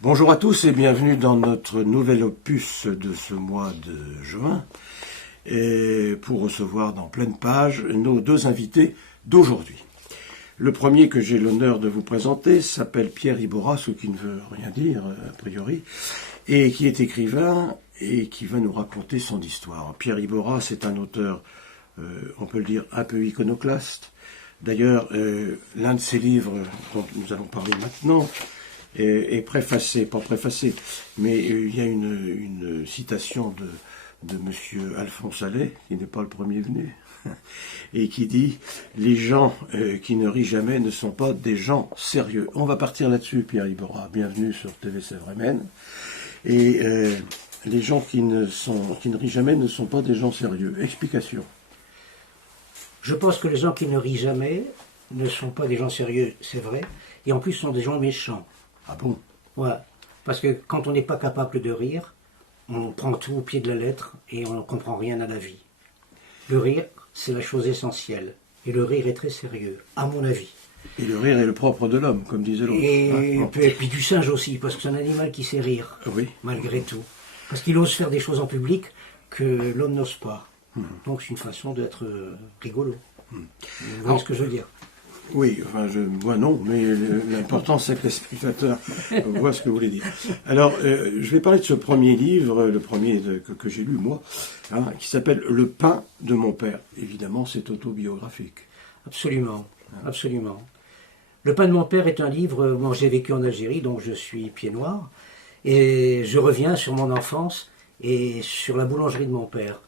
Bonjour à tous et bienvenue dans notre nouvel opus de ce mois de juin, et pour recevoir dans pleine page nos deux invités d'aujourd'hui. Le premier que j'ai l'honneur de vous présenter s'appelle Pierre Iborra, ce qui ne veut rien dire a priori, et qui est écrivain et qui va nous raconter son histoire. Pierre Iborra, c'est un auteur, on peut le dire, un peu iconoclaste. D'ailleurs, l'un de ses livres dont nous allons parler maintenant est préfacé, pas préfacé, mais il y a une citation de monsieur Alphonse Allais, qui n'est pas le premier venu, et qui dit « Les gens qui ne rient jamais ne sont pas des gens sérieux ». On va partir là-dessus, Pierre Iborra. Bienvenue sur TV Sèvres-Mène. Et les gens qui ne rient jamais ne sont pas des gens sérieux. Explication. Je pense que les gens qui ne rient jamais ne sont pas des gens sérieux, c'est vrai, et en plus sont des gens méchants. Ah bon? Ouais, parce que quand on n'est pas capable de rire, on prend tout au pied de la lettre et on ne comprend rien à la vie. Le rire, c'est la chose essentielle, et le rire est très sérieux, à mon avis. Et le rire est le propre de l'homme, comme disait l'autre. Et puis du singe aussi, parce que c'est un animal qui sait rire, oui, malgré tout. Parce qu'il ose faire des choses en public que l'homme n'ose pas. Donc c'est une façon d'être rigolo. Vous voyez ce que je veux dire? Oui, enfin, moi non, mais l'important c'est que les spectateurs voient ce que vous voulez dire. Alors, je vais parler de ce premier livre, le premier que j'ai lu, moi, qui s'appelle « Le pain de mon père ». Évidemment, c'est autobiographique. Absolument, absolument. Le pain de mon père est un livre, moi j'ai vécu en Algérie, donc je suis pied noir, et je reviens sur mon enfance et sur la boulangerie de mon père.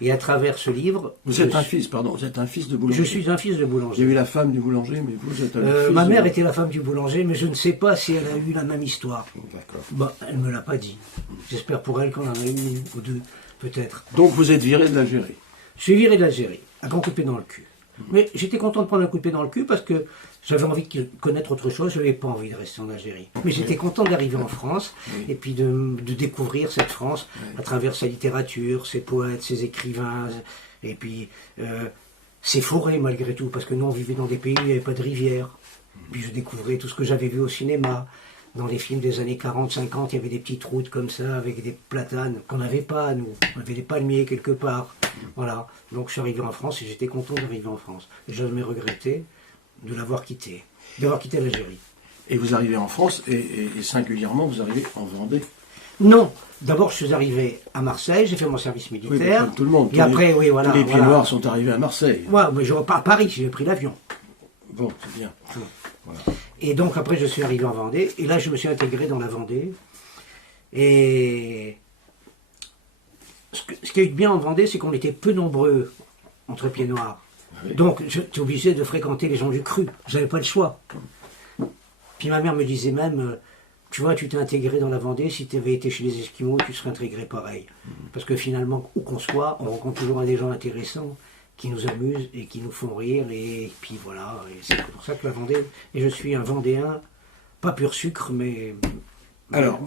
Et à travers ce livre... Vous êtes un fils de boulanger. Je suis un fils de boulanger. J'ai eu la femme du boulanger, mais vous êtes un fils ma mère était la femme du boulanger, mais je ne sais pas si elle a eu la même histoire. D'accord. Bon, elle ne me l'a pas dit. J'espère pour elle qu'on en a eu une ou deux, peut-être. Donc vous êtes viré de l'Algérie. Je suis viré de l'Algérie, à grand coup de pied dans le cul. Mais j'étais content de prendre un coup de pied dans le cul parce que j'avais envie de connaître autre chose, je n'avais pas envie de rester en Algérie. Mais j'étais content d'arriver en France et puis de découvrir cette France à travers sa littérature, ses poètes, ses écrivains, et puis ses forêts malgré tout, parce que nous on vivait dans des pays où il n'y avait pas de rivière. Puis je découvrais tout ce que j'avais vu au cinéma. Dans les films des années 40-50, il y avait des petites routes comme ça, avec des platanes qu'on n'avait pas, nous. On avait des palmiers quelque part. Voilà. Donc je suis arrivé en France et j'étais content d'arriver en France. Et je n'ai jamais regretté de l'avoir quitté, d'avoir quitté l'Algérie. Et vous arrivez en France, et singulièrement, vous arrivez en Vendée. Non. D'abord, je suis arrivé à Marseille, j'ai fait mon service militaire. Oui, comme tout le monde. Et après, oui, voilà. Tous les pieds noirs sont arrivés à Marseille. Moi, mais je repars à Paris, j'ai pris l'avion. Bon, c'est bien. Voilà. Et donc après je suis arrivé en Vendée, et là je me suis intégré dans la Vendée. Et ce qui est bien en Vendée, c'est qu'on était peu nombreux entre pieds noirs. Oui. Donc j'étais obligé de fréquenter les gens du cru, j'avais pas le choix. Puis ma mère me disait même, tu vois, tu t'es intégré dans la Vendée, si tu avais été chez les Esquimaux, tu serais intégré pareil. Parce que finalement, où qu'on soit, on rencontre toujours des gens intéressants, qui nous amusent et qui nous font rire, et puis voilà, et c'est pour ça que la Vendée, et je suis un Vendéen, pas pur sucre, mais... Alors,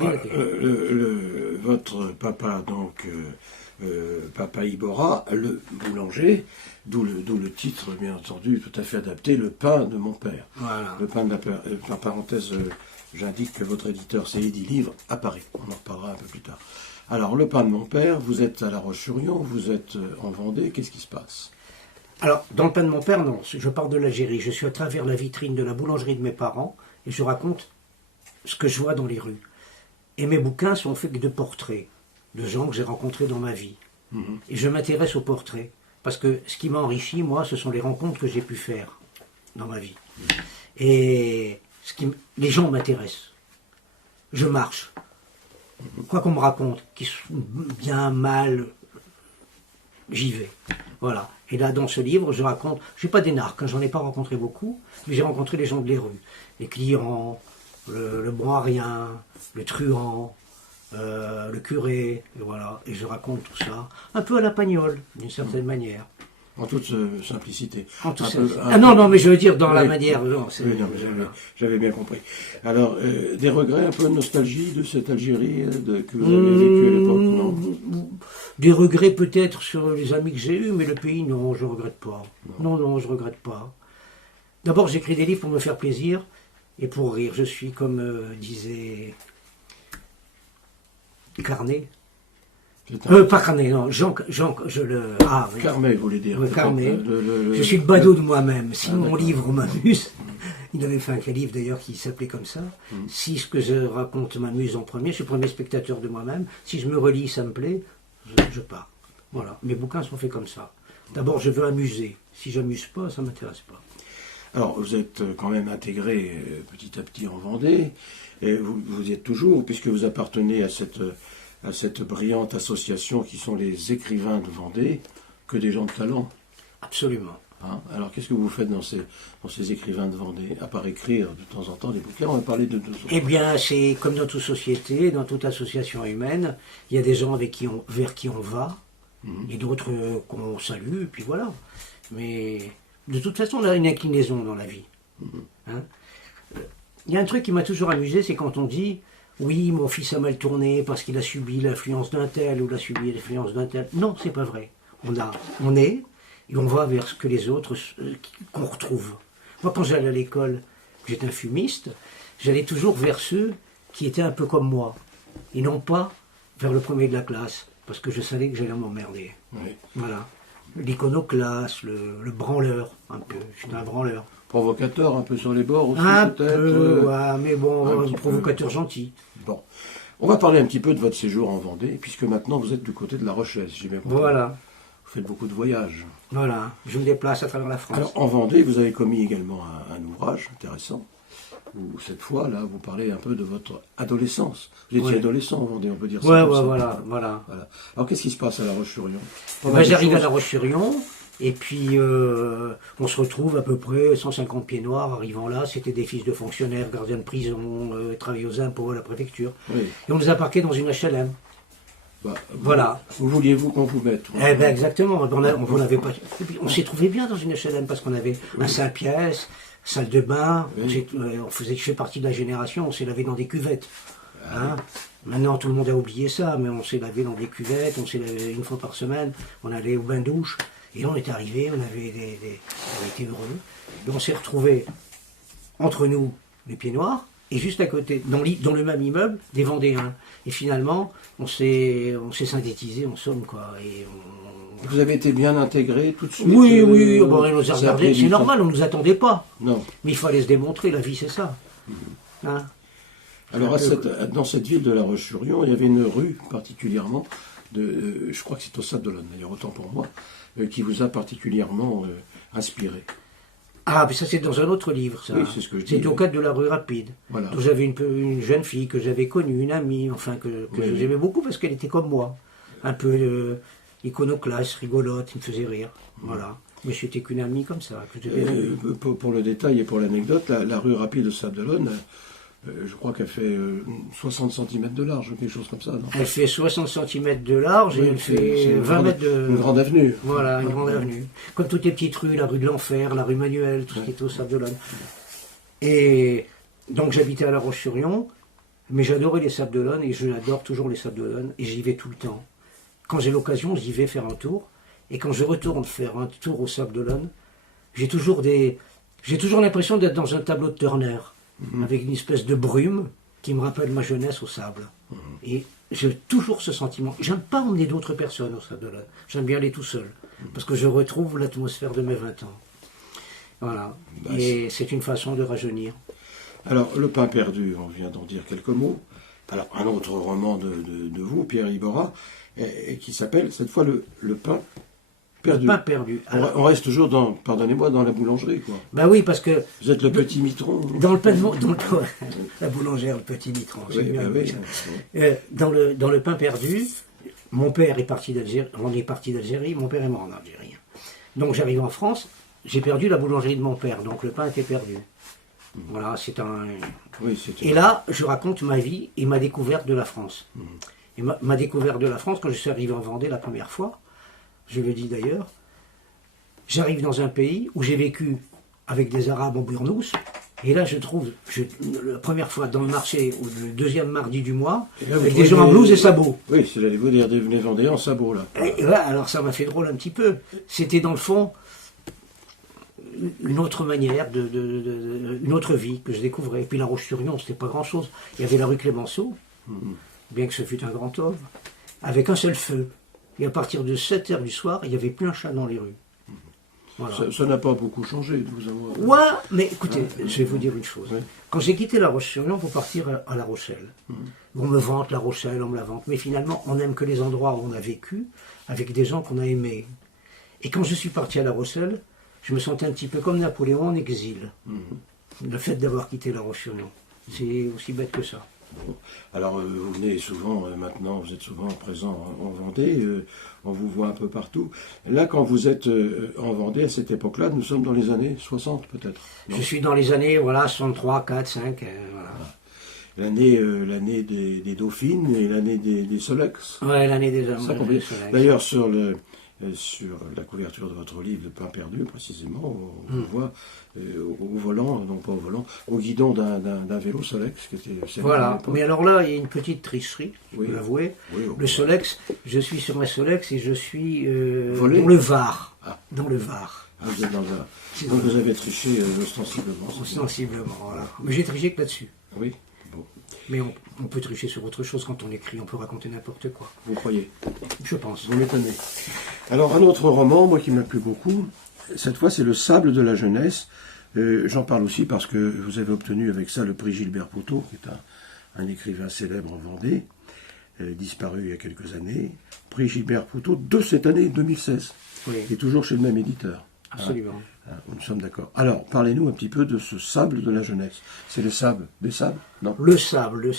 votre papa, donc, Papa Iborra, le boulanger, d'où le titre, bien entendu, tout à fait adapté, Le pain de mon père. Voilà. Le pain de ma père. En parenthèse, j'indique que votre éditeur, c'est Eddy Livre, à Paris. On en reparlera un peu plus tard. Alors, Le pain de mon père, vous êtes à La Roche-sur-Yon, vous êtes en Vendée, qu'est-ce qui se passe? Alors, dans Le pain de mon père, non, je pars de l'Algérie. Je suis à travers la vitrine de la boulangerie de mes parents et je raconte ce que je vois dans les rues. Et mes bouquins sont faits de portraits de gens que j'ai rencontrés dans ma vie. Et je m'intéresse aux portraits parce que ce qui m'a enrichi, moi, ce sont les rencontres que j'ai pu faire dans ma vie. Et les gens m'intéressent. Je marche. Quoi qu'on me raconte, qu'ils sont bien, mal, j'y vais. Voilà. Et là, dans ce livre, je raconte, je n'ai pas d'énarque, j'en ai pas rencontré beaucoup, mais j'ai rencontré les gens de les rues. Les clients, le broirien, le truand, le curé, et voilà. Et je raconte tout ça, un peu à la Pagnol, d'une certaine manière. En toute simplicité. Non, mais je veux dire dans la manière. Non, j'avais bien compris. Alors, des regrets, un peu de nostalgie de cette Algérie que vous avez vécue à l'époque, non? Des regrets peut-être sur les amis que j'ai eus, mais le pays, non, je ne regrette pas. Non, je ne regrette pas. D'abord, j'écris des livres pour me faire plaisir et pour rire. Je suis, comme disait Carnet. C'est un- Pas Carnet, non, Jean, je le... Ah, oui. Carmet, vous voulez dire. Oui, Carnet. Le- Je suis le badaud de moi-même. Si Ah, mon d'accord. livre m'amuse, il avait fait un livre d'ailleurs qui s'appelait comme ça. Si ce que je raconte m'amuse en premier, je suis le premier spectateur de moi-même. Si je me relis, ça me plaît, je pars. Voilà. Mes bouquins sont faits comme ça. D'abord, je veux amuser. Si j'amuse pas, ça m'intéresse pas. Alors, vous êtes quand même intégré petit à petit en Vendée, et vous y êtes toujours, puisque vous appartenez à cette brillante association qui sont les écrivains de Vendée, que des gens de talent. Absolument. Hein. Alors, qu'est-ce que vous faites dans ces écrivains de Vendée, à part écrire de temps en temps des bouquins? On va parler de deux autres. Eh bien, c'est comme dans toute société, dans toute association humaine, il y a des gens vers qui on va, et d'autres qu'on salue, et puis voilà. Mais de toute façon, on a une inclinaison dans la vie. Hein. Il y a un truc qui m'a toujours amusé, c'est quand on dit « Oui, mon fils a mal tourné parce qu'il a subi l'influence d'un tel ou il a subi l'influence d'un tel. » Non, c'est pas vrai. On est, et on va vers ce que les autres, qu'on retrouve. Moi, quand j'allais à l'école, j'étais un fumiste, j'allais toujours vers ceux qui étaient un peu comme moi, et non pas vers le premier de la classe, parce que je savais que j'allais m'emmerder. Oui. Voilà. L'iconoclaste, le branleur, un peu. J'étais un branleur. Provocateur, un peu sur les bords aussi, Un peut-être. peu, ouais, mais bon, un un petit provocateur gentil. Bon. On va parler un petit peu de votre séjour en Vendée, puisque maintenant vous êtes du côté de La Rochelle, si j'ai bien compris. Voilà, Vous faites beaucoup de voyages. voilà. Je me déplace à travers la France. Alors, en Vendée, vous avez commis également un ouvrage intéressant, où cette fois, là, vous parlez un peu de votre adolescence. Vous étiez Ouais. adolescent en Vendée, on peut dire ça. Ouais, comme ouais, ça. voilà, voilà. Voilà. Alors, qu'est-ce qui se passe à La Roche-sur-Yon? Ben, j'arrive à La Roche-sur-Yon, et puis on se retrouve à peu près 150 pieds noirs. Arrivant là, c'était des fils de fonctionnaires, gardiens de prison, travaillent aux impôts à la préfecture. Oui. Et on les a parqués dans une HLM. Bah, Voilà. Où vouliez-vous qu'on vous mette? Eh ben exactement. On n'avait pas. Et puis, on s'est trouvé bien dans une HLM parce qu'on avait un 5 pièces, salle de bain. Oui. Je fais partie de la génération. On s'est lavé dans des cuvettes. Hein. Maintenant, tout le monde a oublié ça, mais on s'est lavé dans des cuvettes. On s'est lavé une fois par semaine. On allait au bain-douche. Et on est arrivé. On avait on était heureux. Et on s'est retrouvés entre nous, les pieds noirs. Et juste à côté, dans le même immeuble, des Vendéens. Et finalement, on s'est synthétisé en somme, quoi. Et Vous avez été bien intégré tout de suite? oui, bon, on nous a ça a regardé, pris c'est du temps. normal, on ne nous attendait pas. Non. Mais il fallait se démontrer, la vie c'est ça. Hein. Alors, dans cette ville de La Roche-sur-Yon, il y avait une rue particulièrement, je crois que c'est au Sable d'Olonne, d'ailleurs, autant pour moi, qui vous a particulièrement inspiré. Ah, mais ça c'est dans un autre livre, ça. Oui, c'est ce que je dis, C'est au oui. cadre de la rue rapide. Voilà. Donc, j'avais une jeune fille que j'avais connue, une amie, enfin, que Oui. j'aimais beaucoup parce qu'elle était comme moi. Un peu iconoclaste, rigolote, qui me faisait rire. Voilà. Mais c'était qu'une amie comme ça, que j'avais aimé. Pour le détail et pour l'anecdote, la rue rapide de Sable d'Olonne, je crois qu'elle fait 60 cm de large, quelque chose comme ça, non? Elle fait 60 cm de large et Oui, elle c'est fait une 20 grande- mètres de... Une grande avenue. Voilà, une grande avenue. Comme toutes les petites rues, la rue de l'Enfer, la rue Manuel, tout ce qui est au Sable d'Olonne. Et donc j'habitais à La Roche-sur-Yon, mais j'adorais les Sables d'Olonne et je adore toujours les Sables d'Olonne et j'y vais tout le temps. Quand j'ai l'occasion, j'y vais faire un tour. Et quand je retourne faire un tour au Sable d'Olonne, j'ai toujours l'impression d'être dans un tableau de Turner, avec une espèce de brume qui me rappelle ma jeunesse au sable. Et j'ai toujours ce sentiment. J'aime pas emmener d'autres personnes au Sable d'Olonne. J'aime bien aller tout seul. Parce que je retrouve l'atmosphère de mes 20 ans. Voilà. Et c'est une façon de rajeunir. Alors, Le Pain perdu, on vient d'en dire quelques mots. Alors, un autre roman de vous, Pierre Iborra, et qui s'appelle, cette fois, Le Pain perdu. Le pain perdu. Alors, On reste toujours pardonnez-moi, dans la boulangerie, quoi. bah oui, parce que Vous êtes le petit mitron. dans le pain la boulangère, le petit mitron, Oui, j'aime bien bah le oui. dire. Dans le pain perdu, mon père est parti d'Algérie, on est parti d'Algérie, mon père est mort en Algérie. Donc j'arrive en France, j'ai perdu la boulangerie de mon père, donc le pain était perdu. Voilà, c'est un... Oui, c'est Et là, je raconte ma vie et ma découverte de la France. Et ma découverte de la France, quand je suis arrivé en Vendée la première fois, je le dis d'ailleurs, j'arrive dans un pays où j'ai vécu avec des Arabes en Burnous, et là je trouve, la première fois dans le marché, le deuxième mardi du mois, Et là, vous avec des trouvez gens en blouse et sabots. Oui, c'est j'allais vous dire, des Vendéens en sabots, là. Et là, alors ça m'a fait drôle un petit peu. C'était dans le fond une autre manière, une autre vie que je découvrais. Et puis La Roche-sur-Yon, c'était pas grand-chose. Il y avait la rue Clémenceau, bien que ce fût un grand homme, avec un seul feu. Et à partir de 7 heures du soir, il y avait plein chat dans les rues. Voilà. Ça n'a pas beaucoup changé de vous avoir. Ouais, mais écoutez, je vais vous dire une chose. Ouais. Quand j'ai quitté La Rochelle pour partir à La Rochelle, on me vante La Rochelle, on me la vante, mais finalement, on n'aime que les endroits où on a vécu, avec des gens qu'on a aimés. Et quand je suis parti à La Rochelle, je me sentais un petit peu comme Napoléon en exil. Le fait d'avoir quitté La Rochelle, c'est aussi bête que ça. Bon. Alors, vous venez souvent, maintenant, vous êtes souvent présent en Vendée, on vous voit un peu partout. Là, quand vous êtes en Vendée, à cette époque-là, nous sommes dans les années 60 peut-être. Je suis dans les années, voilà, 63, 4, 5, voilà. L'année des Dauphines et l'année des Solex. Ouais, l'année des hommes. Ça complet. D'ailleurs, sur la couverture de votre livre, Le pain perdu, précisément, on voit au volant, non pas au volant, au guidon d'un vélo Solex. Qui était célèbre à Voilà, l'époque. mais alors là, il y a une petite tricherie, je Oui. peux l'avouer. Oui, Le Solex, je suis sur ma Solex et je suis Volé dans le Var. Ah. Dans le Var. Ah, vous êtes dans un... Donc vous avez triché ostensiblement. c'est bien. Ostensiblement, voilà. Mais j'ai triché que là-dessus. Oui, bon. Mais on peut tricher sur autre chose quand on écrit, on peut raconter n'importe quoi. Vous croyez? Je pense. Vous m'étonnez. Alors, un autre roman, moi, qui m'a plu beaucoup, cette fois, c'est Le Sable de la jeunesse. J'en parle aussi parce que vous avez obtenu avec ça le prix Gilbert Poteau, qui est un écrivain célèbre en Vendée, disparu il y a quelques années. Prix Gilbert Poteau de cette année, 2016. Oui, Et toujours chez le même éditeur. absolument. Nous sommes d'accord. Alors, parlez-nous un petit peu de ce sable de la jeunesse. C'est le sable, des sables? Non. Le sable,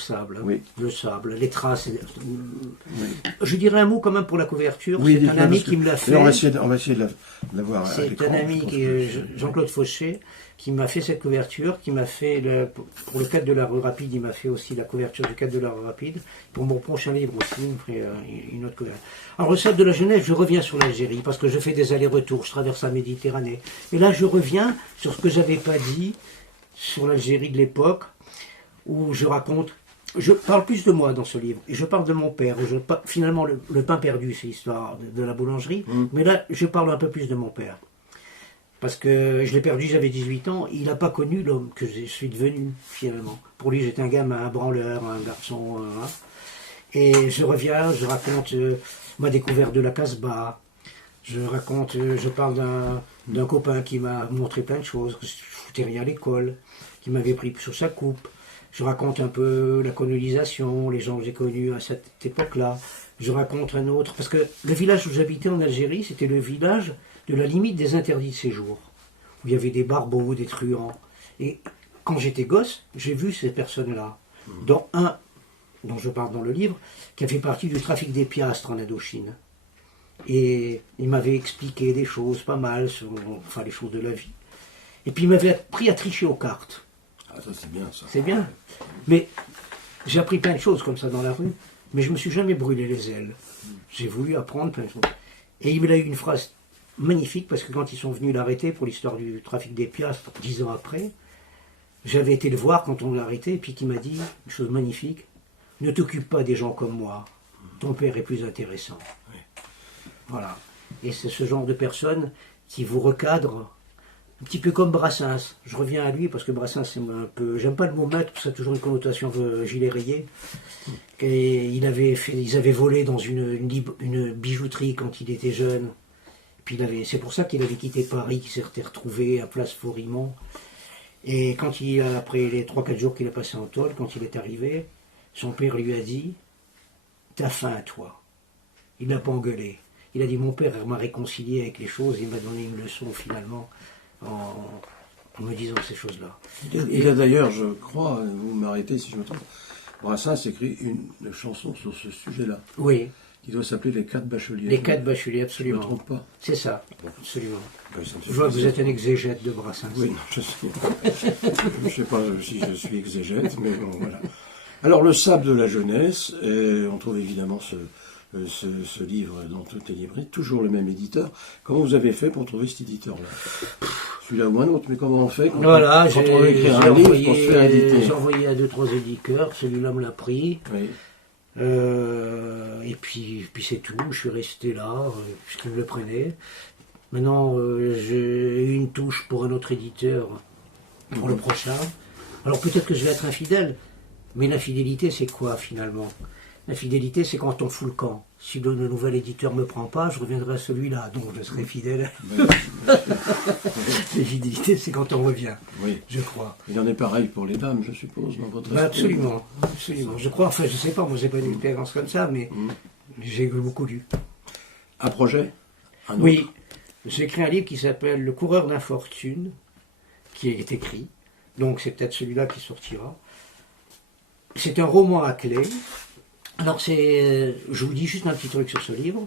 Oui. le sable, les traces. Oui. Je dirais un mot quand même pour la couverture. Oui, c'est un dites-moi, ami parce que- qui me l'a fait. On va essayer de l'avoir à C'est l'écran. un ami, je pense qui que est c'est- Jean-Claude Fauché, qui m'a fait cette couverture, qui m'a fait, pour le cadre de la rue rapide, il m'a fait aussi la couverture du cadre de la rue rapide. Pour mon prochain livre aussi, il me ferait une autre couverture. Alors, le sable de la jeunesse, je reviens sur l'Algérie, parce que je fais des allers-retours, je traverse la Méditerranée. Et là, je reviens sur ce que j'avais pas dit sur l'Algérie de l'époque, où je raconte. Je parle plus de moi dans ce livre, et je parle de mon père. Finalement, le pain perdu, c'est l'histoire de la boulangerie, mais là, je parle un peu plus de mon père. Parce que je l'ai perdu, j'avais 18 ans, il n'a pas connu l'homme que je suis devenu, finalement. Pour lui, j'étais un gamin, un branleur, un garçon. Hein. Et je reviens, je raconte ma découverte de la Casbah. Je parle d'un copain qui m'a montré plein de choses, que je foutais rien à l'école, qui m'avait pris sur sa coupe. Je raconte un peu la colonisation, les gens que j'ai connus à cette époque-là. Je raconte un autre, parce que le village où j'habitais en Algérie, c'était le village de la limite des interdits de séjour, où il y avait des barbeaux, des truands. Et quand j'étais gosse, j'ai vu ces personnes-là, dont un, dont je parle dans le livre, qui a fait partie du trafic des piastres en Indochine. Et il m'avait expliqué des choses pas mal, enfin les choses de la vie. Et puis il m'avait appris à tricher aux cartes. Ah, ça, c'est bien, ça. C'est bien. Mais j'ai appris plein de choses comme ça dans la rue, mais je me suis jamais brûlé les ailes. J'ai voulu apprendre plein de choses. Et il a eu une phrase magnifique, parce que quand ils sont venus l'arrêter pour l'histoire du trafic des piastres, 10 ans après, j'avais été le voir quand on l'a arrêté, et puis qui m'a dit une chose magnifique: ne t'occupe pas des gens comme moi, ton père est plus intéressant. Oui. Voilà. Et c'est ce genre de personne qui vous recadre, un petit peu comme Brassens. Je reviens à lui parce que Brassens, c'est un peu. J'aime pas le mot maître, ça a toujours une connotation de gilet rayé. Et ils avaient volé dans une bijouterie quand il était jeune. Puis c'est pour ça qu'il avait quitté Paris, qu'il s'était retrouvé à Place Forimont. Et après les 3-4 jours qu'il a passé en tôle, quand il est arrivé, son père lui a dit: t'as faim, toi. Il n'a pas engueulé. Il a dit: mon père m'a réconcilié avec les choses, il m'a donné une leçon finalement en me disant ces choses-là. Il a d'ailleurs, je crois, vous m'arrêtez si je me trompe, Brassens écrit une chanson sur ce sujet-là, Oui, qui doit s'appeler Les 4 bacheliers. les 4 bacheliers, Je ne absolument. me trompe pas. C'est ça, absolument. Ben, ça me fait Je vois que vous plaisir. êtes un exégète de Brassens. Oui, non, je ne sais pas si je suis exégète, mais bon, voilà. Alors, Le Sable de la jeunesse, on trouve évidemment ce livre dans toutes les librairies, toujours le même éditeur. Comment vous avez fait pour trouver cet éditeur-là? Celui-là ou un autre, mais comment on fait quand, Voilà, quand on veut écrire un livre pour se faire éditer? j'ai envoyé à 2-3 éditeurs, celui-là me l'a pris. Oui. Et puis c'est tout, je suis resté là, puisqu'il me le prenait. Maintenant, j'ai eu une touche pour un autre éditeur, pour le prochain. Alors peut-être que je vais être infidèle, mais l'infidélité, c'est quoi finalement? La fidélité, c'est quand on fout le camp. Si le nouvel éditeur ne me prend pas, je reviendrai à celui-là, donc je serai fidèle. La fidélité, c'est quand on revient, Oui. je crois. Il en est pareil pour les dames, je suppose, dans votre esprit. Absolument, absolument. Je crois, enfin, je sais pas, moi j'ai pas une expérience comme ça, mais j'ai beaucoup lu. Un projet? Un autre? Oui, j'ai écrit un livre qui s'appelle Le coureur d'infortune, qui est écrit, donc c'est peut-être celui-là qui sortira. C'est un roman à clé. Alors je vous dis juste un petit truc sur ce livre.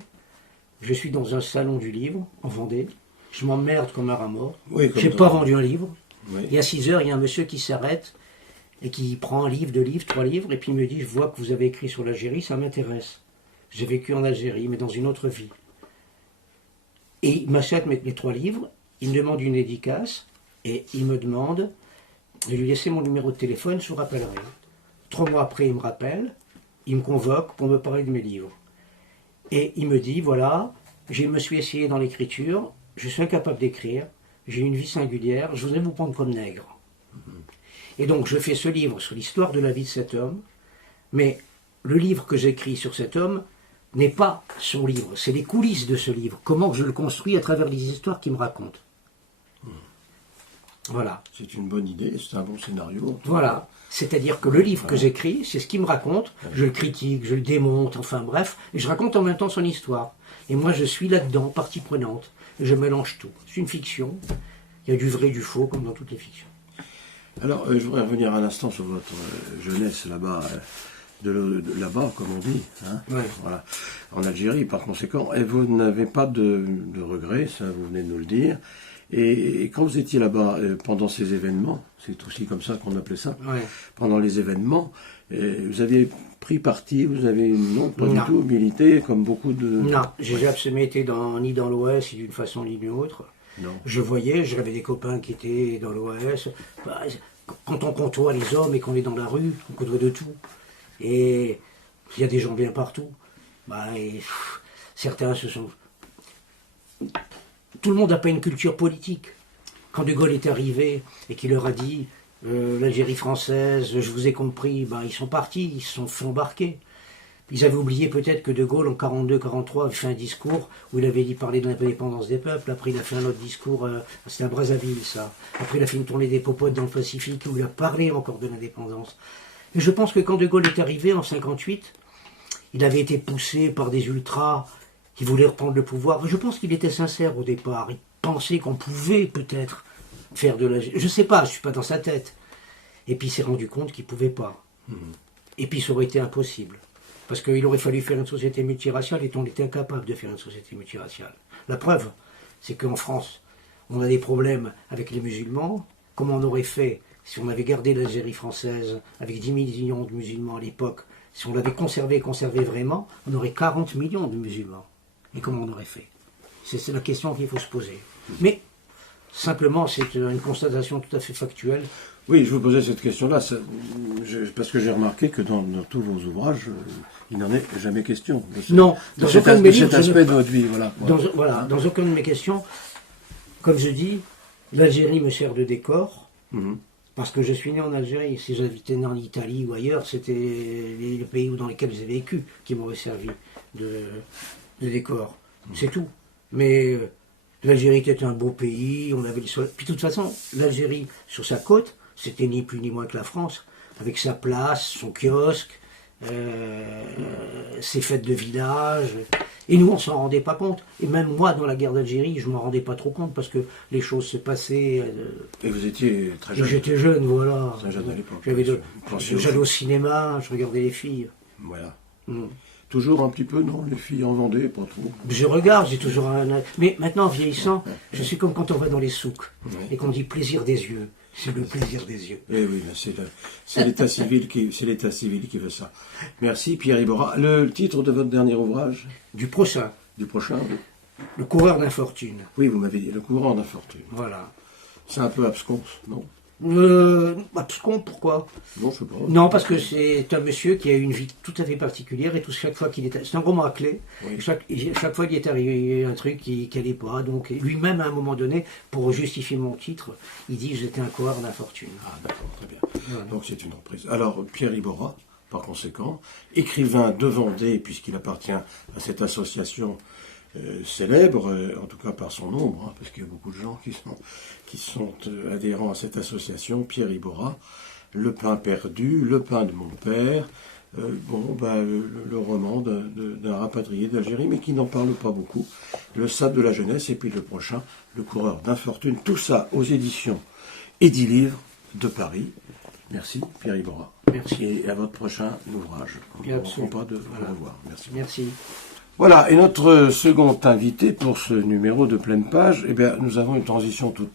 Je suis dans un salon du livre, en Vendée. Je m'emmerde comme un rat mort. Oui, comme j'ai toi. pas vendu un livre. Oui. Et à 6 heures, il y a un monsieur qui s'arrête et qui prend un livre, 2 livres, 3 livres, et puis il me dit, je vois que vous avez écrit sur l'Algérie, ça m'intéresse. J'ai vécu en Algérie, mais dans une autre vie. Et il m'achète mes 3 livres, il me demande une dédicace, et il me demande de lui laisser mon numéro de téléphone, je vous rappellerai. 3 mois après, il me rappelle, il me convoque pour me parler de mes livres. Et il me dit, voilà, je me suis essayé dans l'écriture, je suis incapable d'écrire, j'ai une vie singulière, je voudrais vous prendre comme nègre. Et donc je fais ce livre sur l'histoire de la vie de cet homme, mais le livre que j'écris sur cet homme n'est pas son livre, c'est les coulisses de ce livre, comment je le construis à travers les histoires qu'il me raconte. Voilà. C'est une bonne idée, c'est un bon scénario. Voilà. C'est-à-dire que le livre que j'écris, c'est ce qu'il me raconte, je le critique, je le démonte, enfin bref, et je raconte en même temps son histoire. Et moi je suis là-dedans, partie prenante, et je mélange tout. C'est une fiction, il y a du vrai et du faux, comme dans toutes les fictions. Alors, je voudrais revenir un instant sur votre jeunesse là-bas, de là-bas, comme on dit, hein, Ouais. voilà, en Algérie, par conséquent. Et vous n'avez pas de regrets, ça vous venez de nous le dire. Et quand vous étiez là-bas, pendant ces événements, c'est aussi comme ça qu'on appelait ça, Ouais. pendant les événements, vous avez pris parti, vous avez, non, pas Non. du tout, milité, comme beaucoup de... Non, j'ai absolument été ni dans l'OS, ni d'une façon ni d'une autre. Non. Je voyais, j'avais des copains qui étaient dans l'OS. Bah, quand on côtoie les hommes et qu'on est dans la rue, on côtoie de tout. Et il y a des gens bien partout. Bah, certains se sont... Tout le monde n'a pas une culture politique. Quand De Gaulle est arrivé et qu'il leur a dit l'Algérie française, je vous ai compris, bah, ils sont partis, ils se sont fait embarquer. Ils avaient oublié peut-être que De Gaulle, en 42-43, avait fait un discours où il avait dit parler de l'indépendance des peuples. Après, il a fait un autre discours, c'était à Brazzaville, ça. Après, il a fait une tournée des popotes dans le Pacifique où il a parlé encore de l'indépendance. Et je pense que quand De Gaulle est arrivé en 58, il avait été poussé par des ultras qui voulaient reprendre le pouvoir. Je pense qu'il était sincère au départ. Il pensait qu'on pouvait peut-être faire de la... Je sais pas, je suis pas dans sa tête. Et puis il s'est rendu compte qu'il pouvait pas. Et puis ça aurait été impossible. Parce qu'il aurait fallu faire une société multiraciale et on était incapable de faire une société multiraciale. La preuve, c'est qu'en France, on a des problèmes avec les musulmans. Comment on aurait fait si on avait gardé l'Algérie française avec 10 millions de musulmans à l'époque? Si on l'avait conservé vraiment, on aurait 40 millions de musulmans. Et comment on aurait fait? C'est la question qu'il faut se poser. Mais, simplement, c'est une constatation tout à fait factuelle. Oui, je vous posais cette question-là, parce que j'ai remarqué que dans tous vos ouvrages, il n'en est jamais question. Non, dans aucun de mes livres, cet aspect de votre vie, voilà. Dans aucune de mes questions, comme je dis, l'Algérie me sert de décor, parce que je suis né en Algérie. Si j'étais né en Italie ou ailleurs, c'était les pays dans lesquels j'ai vécu qui m'auraient servi de décor. C'est tout. Mais l'Algérie était un beau pays, on avait les sols. Puis de toute façon, l'Algérie, sur sa côte, c'était ni plus ni moins que la France, avec sa place, son kiosque, ses fêtes de village. Et nous, on s'en rendait pas compte. Et même moi, dans la guerre d'Algérie, je m'en rendais pas trop compte parce que les choses se passaient. Et vous étiez très jeune. J'étais jeune, voilà. Très jeune à l'époque. J'allais au cinéma, je regardais les filles. Voilà. Toujours un petit peu, non? Les filles en Vendée, pas trop. Je regarde, j'ai toujours un... Mais maintenant, en vieillissant, je suis comme quand on va dans les souks et qu'on dit plaisir des yeux. C'est le plaisir des yeux. Eh oui, c'est l'état civil qui veut ça. Merci Pierre Iborra. Le titre de votre dernier ouvrage? Du prochain. Du prochain? Le coureur d'infortune. Oui, vous m'avez dit, le courant d'infortune. Voilà. C'est un peu abscons, non? Abscon, pourquoi? Non, je sais pas. Non, parce que c'est un monsieur qui a une vie tout à fait particulière et chaque fois qu'il est... C'est un roman à clé. Oui. Chaque fois qu'il est arrivé un truc qui n'allait pas. Donc lui-même, à un moment donné, pour justifier mon titre, il dit « J'étais un coureur d'infortune ». Ah d'accord, très bien. Voilà. Donc c'est une reprise. Alors, Pierre Iborra, par conséquent, écrivain de Vendée, puisqu'il appartient à cette association célèbre, en tout cas par son nombre, hein, parce qu'il y a beaucoup de gens qui sont adhérents à cette association, Pierre Iborra, Le pain perdu, Le pain de mon père, le roman d'un rapatrié d'Algérie, mais qui n'en parle pas beaucoup, Le sable de la jeunesse, et puis le prochain, Le coureur d'infortune, tout ça aux éditions Édilivre de Paris. Merci Pierre Iborra. Merci. Et à votre prochain ouvrage. On ne manquera pas de vous revoir. Merci. Merci. Voilà, et notre second invité pour ce numéro de Pleine Page, eh bien, nous avons une transition toute